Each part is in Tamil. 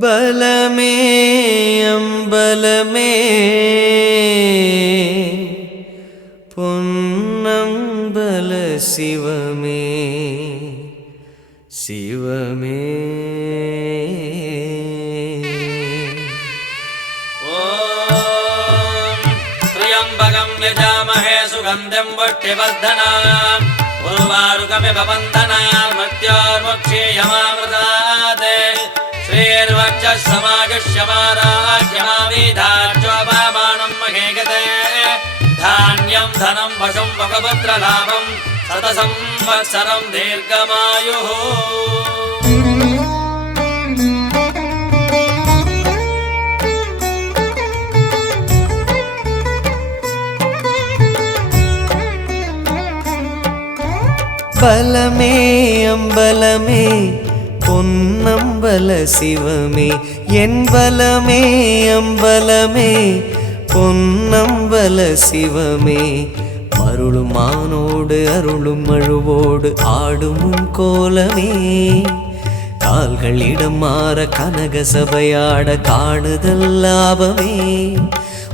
பலமே அம்பலமே பொன்னம்பல சிவமே சிவமே त्र्यम्बकं यजामहे सुगन्धिं वट्टिवर्धना उर्वारुकमिव बन्धना वीर्वक्ष समागश्यमाराज्यमाविधाचोपामानं महेगते धान्यं धनं वशं वकपुत्रलाभं शतसंवत्सरं दीर्घमायुः बलमे अम्बलमे பொன்னம்பல சிவமே என் பலமே அம்பலமே பொன்னம்பல சிவமே மருளும் மானோடு அருளும் அழுவோடு ஆடும் கோலமே. கால்கள் இடம் மாற கனக சபையாட காணுதல் லாபமே.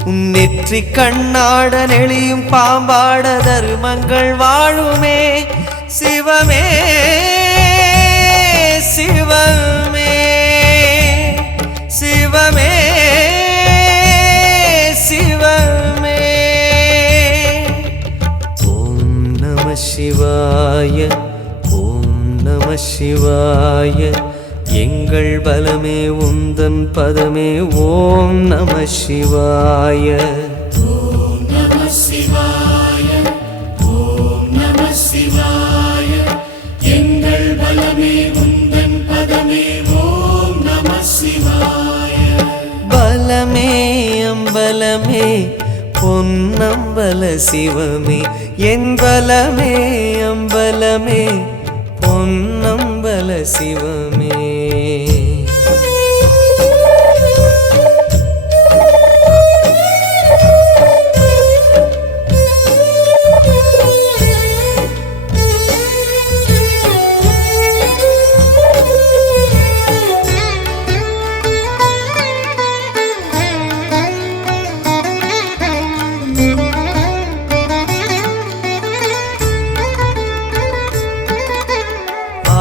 உன் நெற்றி கண்ணாட நெளியும் பாம்பாட தருமங்கள் வாழுமே. சிவமே. சிவமே சிவமே சிவமே. ஓம் நம சிவாய ஓம் நம சிவாய எங்கள் பலமே உந்தன் பதமே ஓம் நம சிவாய. பலமே அம்பலமே பொன்னம்பல சிவமே. என் பலமே அம்பலமே பொன்னம்பல சிவமே.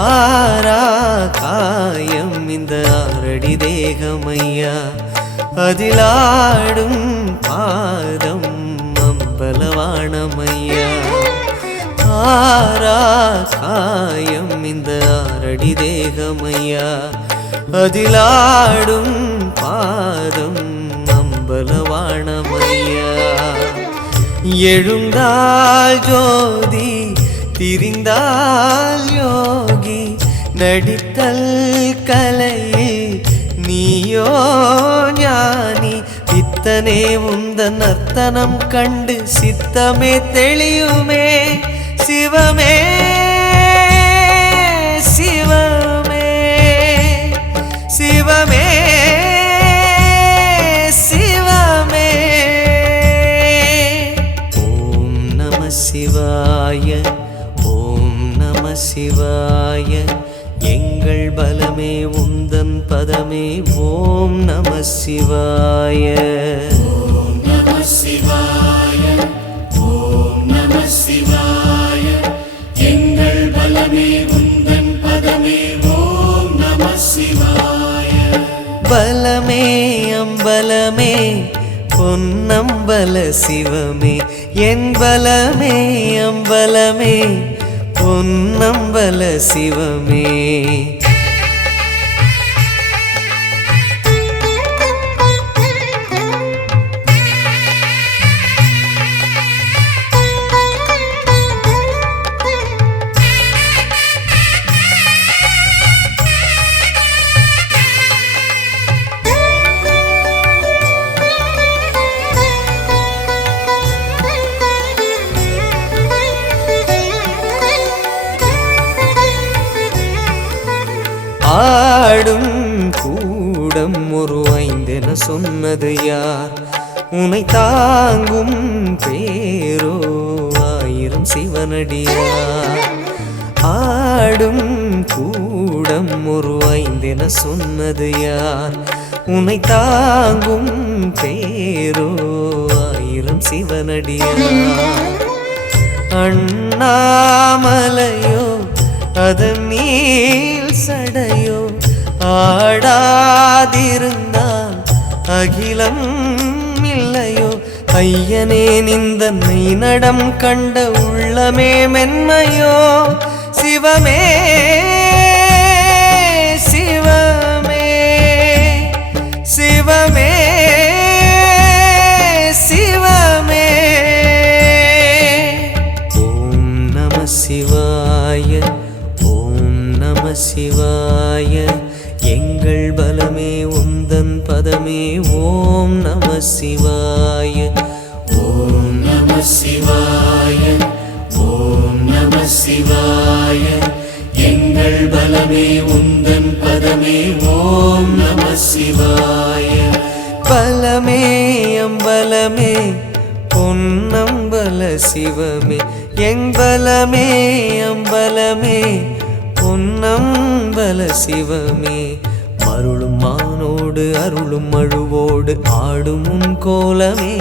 ஆரா காயம் இந்த ஆரடி தேகமையா? அதிலாடும் பாதம் அம்பலவாணமையா ஆரா காயம் இந்த ஆரடி தேகமையா? அதிலாடும் பாதம் அம்பலவாணமையா எழுந்தால் ஜோதி திரிந்தால் யோகி நடித்தல் கலையில் நீயோ ஞானி. இத்தனே உந்தன் நர்த்தனம் கண்டு சித்தமே தெளியுமே. சிவமே உந்தன் பதமே ஓம் நம சிவாய. பலமே அம்பலமே பொன்னம்பல சிவமே. என் பலமே அம்பலமே பொன்னம்பல சிவமே. சொன்னது யார்? உனை தாங்கும் பேரோ ஆயிரம் சிவனடியார். ஆடும் கூடம் ஒரு உருவாய்ந்தென சொன்னது யார்? உனை தாங்கும் பேரோ ஆயிரம் சிவனடியார். அண்ணாமலையோ அதன் மேல் சடையோ ஆடாதிருந்தார். அகிலம் இல்லையோ? ஐயனே நிந்த மெய் நடம் கண்ட உள்ளமே மென்மையோ? சிவமே சிவாய. எங்கள் பலமே உந்தன் பதமே ஓம் நம சிவாய. பலமே அம்பலமே பொன்னம்பல சிவமே. எம்பலமே அம்பலமே பொன்னம்பல சிவமே. மருளும் மானோடு அருளும் அழுவோடு ஆடும் உன் கோலமே.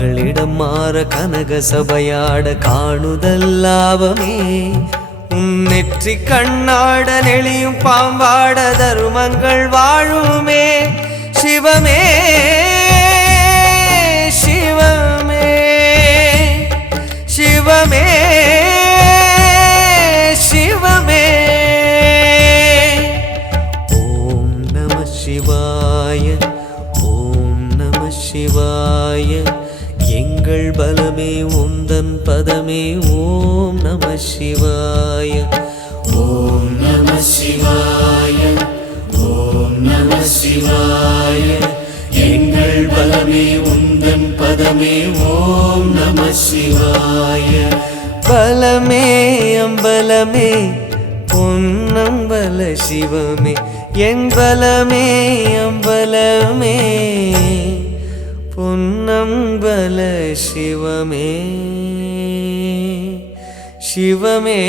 மகளிடம் மாற கனக சபையாட காணுதல்லாவமே நெற்றி கண்ணாட நெளியும் பாம்பாட தருமங்கள் வாழுமே. சிவமே சிவமே சிவமே. பலமே அம்பலமே பொன்னம்பல சிவமே. என் பலமே அம்பலமே பொன்னம்பல சிவமே. சிவமே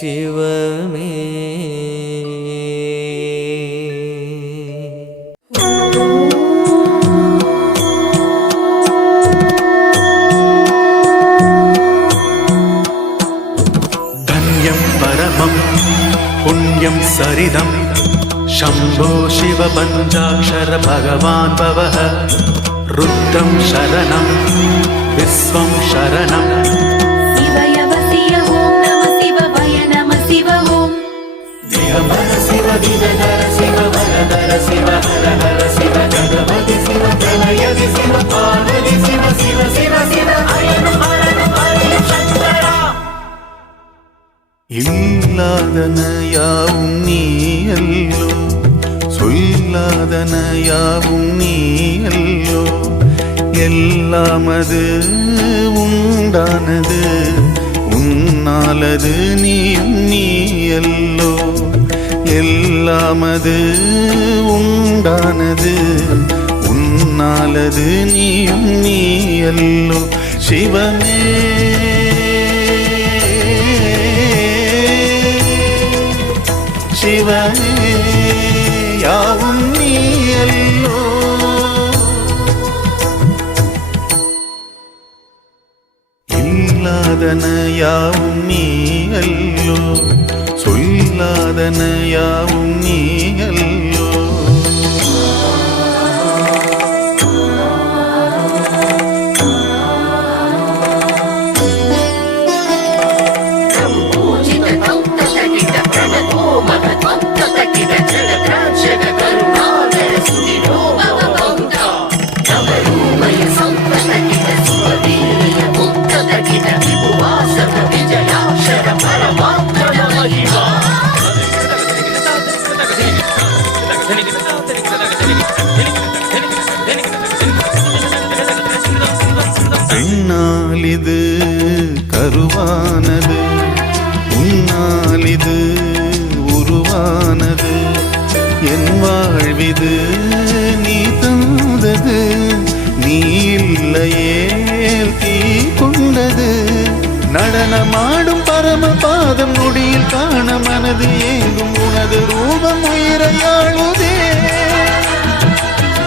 சிவமே. पुण्यं सरिदं शम्भो शिव पञ्चाक्षर भगवान् भवः रुद्रं शरणं विश्वं शरणम् शिवयव शिय ॐ नम சொல்லாதன யாவும் நீயல்லோ சொல்லாதன யாவும் நீயல்லோ எல்லாமது உண்டானது உன்னாலது நீயும் நீயல்லோ எல்லாமது உண்டானது உன்னாலது நீயும் நீயல்லோ சிவமே சிவனே யாவும் நீ அல்லோ. இல்லாதன யாவும்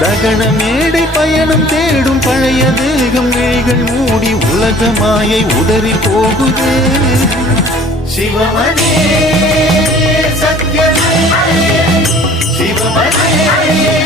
தகன மேடை பயணம் தேடும் பழைய தேகம் விழிகள் மூடி உலக மாயை உதறி போகுது. சிவமணி சத்யமே சிவமணி.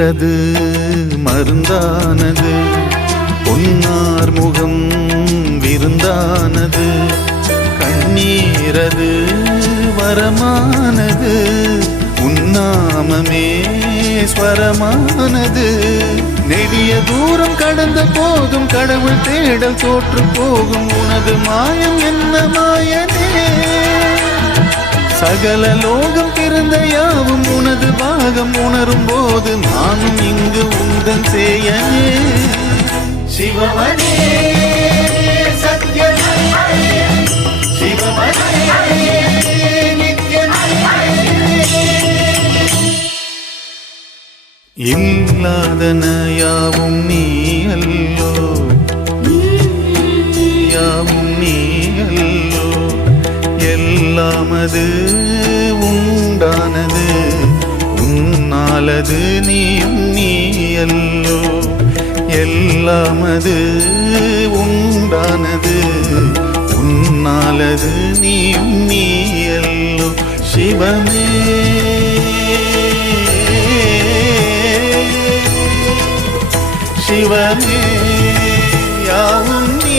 மலர்கிறது மருந்தானது பொன்னார் முகம் விருந்தானது கண்ணீரது வரமானது உன்னாமமே ஸ்வரமானது. நெடிய தூரம் கடந்த போதும் கடவுள் தேடல் தோற்று போகும் உனது மாயம் என்ன மாயனே? சகல லோகம் பிறந்த யாவும் உனது பாகம் உணரும் போது நானும் இங்கு உந்தன் சேயனே. சிவமணி சத்யமே சிவமணி இல்லாதன யாவும் நீ அல்லோ. யாவும் எல்லாமது உண்டானது. உன்னாலது நீயும் நீ அல்லோ எல்லாமது உண்டானது. உன்னாலது நீயும் நீ அல்லோ சிவமே. சிவமே யாவும் நீ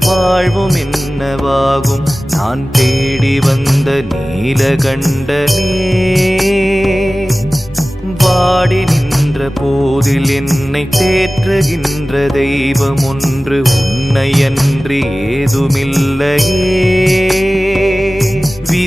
வாழ்வும் என்னவாகும்? நான் தேடி வந்த நீலகண்டனே. வாடி நின்ற போதில் என்னை தேற்றுகின்ற தெய்வம் ஒன்று உன்னையன்றி ஏதுமில்லையே.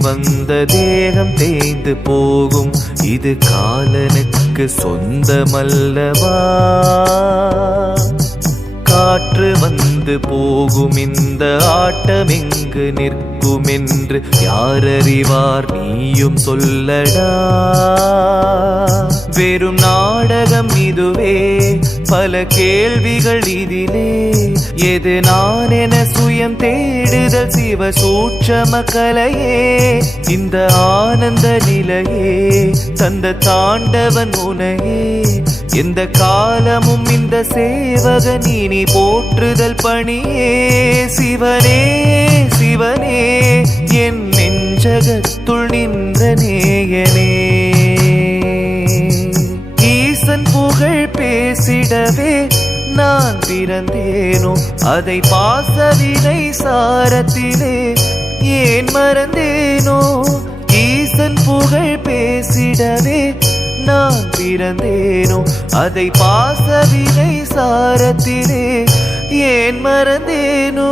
வந்த தேகம் தேய்ந்து போகும். இது காலனுக்கு சொந்தமல்லவா? காற்று வந்து போகும் இந்த ஆட்டம் நிற்க நிற்கும் என்று யார் அறிவார் நீயும் சொல்லடா. வெறும் நாடகம் இதுவே பல கேள்விகள் இதிலே. எது நான் என சுயம் தேடுதல் சிவ சூட்சம கலையே. இந்த ஆனந்த நிலையே தந்த தாண்டவன் உனையே. எந்த காலமும் இந்த சேவகன் இனி போற்றுதல் பணியே. சிவனே சிவனே என் நெஞ்சகத்துள் நின்ற நேயனே. ஈசன் புகழ் பேசிடவே நான் பிறந்தேனோ? அதை பாசவினை சாரத்திலே ஏன் மறந்தேனோ? ஈசன் புகழ் பேசிடவே நான் பிறந்தேனோ அதை பாசவினை சாரத்திலே ஏன் மறந்தேனோ?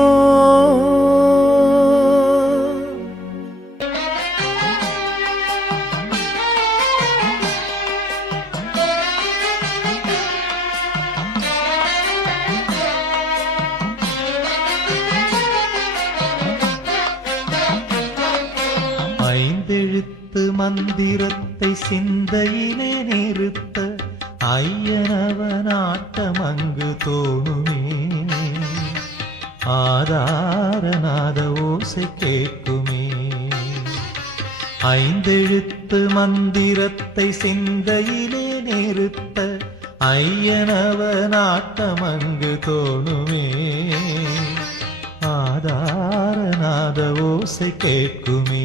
மந்திரத்தை சிந்தையிலே நிறுத்த ஐயனவனாட்டம் அங்கு தோணுமே. ஆதாரநாத ஓசை கேட்குமே. ஐந்தெழுத்து மந்திரத்தை சிந்தையிலே நிறுத்த ஐயனவனாட்டம் அங்கு தோணுமே. ஆதாரநாத ஓசை கேட்குமே.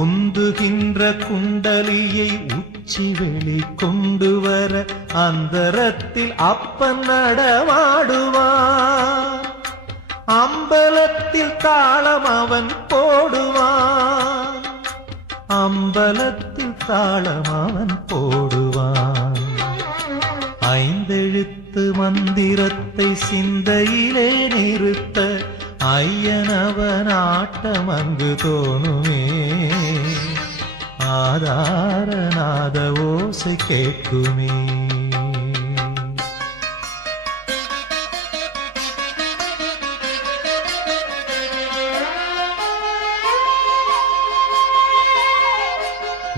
உந்துகின்ற குண்டலியை உச்சி வெளி கொண்டு வர அந்தரத்தில் அப்பன் நடமாடுவான். அம்பலத்தில் தாளம் அவன் போடுவான். அம்பலத்தில் தாளம் அவன் போடுவான். ஐந்தெழுத்து மந்திரத்தை சிந்தையிலே நிறுத்த ஐயனவன் ஆட்டம் அங்கு தோணுமே. ஆதாரநாத ஓசை கேட்குமே.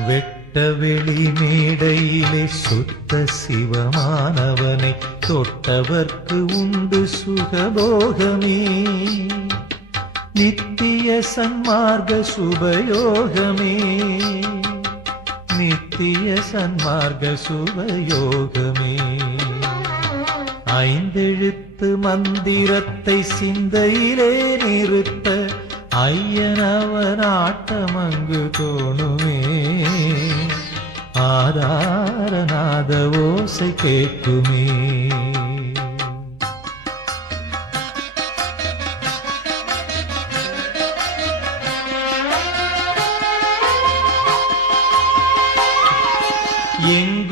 வெட்ட வெளி மேடையிலே சுத்த சிவமானவனை தொட்டவர்க்கு உண்டு சுகபோகமே. நித்திய சன்மார்க்க சுபயோகமே. நித்திய சன்மார்க்க சுபயோகமே ஐந்தெழுத்து மந்திரத்தை சிந்தையிலே நிறுத்த ஐயனவன் ஆட்டமங்கு தோணுமே. ஆதாரநாத ஓசை கேட்குமே.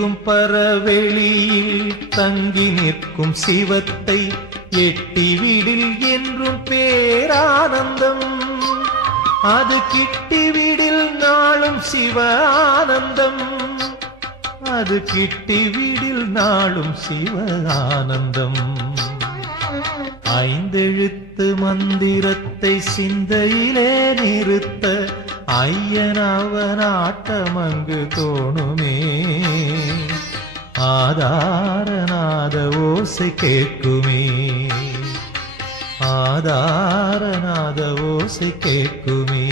எங்கும் பரவெளியில் தங்கி நிற்கும் சிவத்தை எட்டி விடில் என்றும் பேரானந்தம். அது கிட்டிவிடில் நாளும் சிவ ஆனந்தம். அது கிட்டிவிடில் நாளும் சிவ ஆனந்தம். ஐந்தெழுத்து மந்திரத்தை சிந்தையிலே நிறுத்த ஐயனவன் ஆட்டமங்கு தோணுமே. ஆதாரநாத ஓசை கேட்குமே. ஆதாரநாத ஓசை கேட்குமே.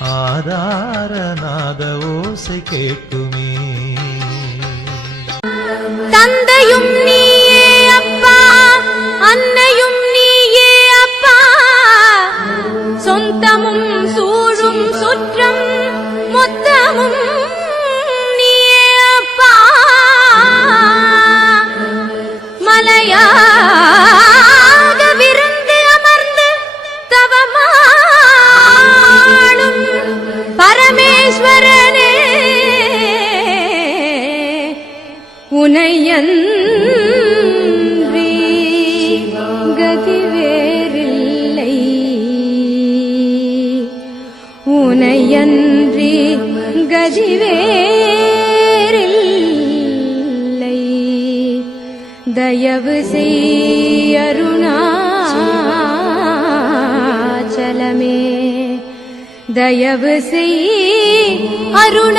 ஆதாரநாத ஓசை கேட்குமே. தந்தையும் Karuna.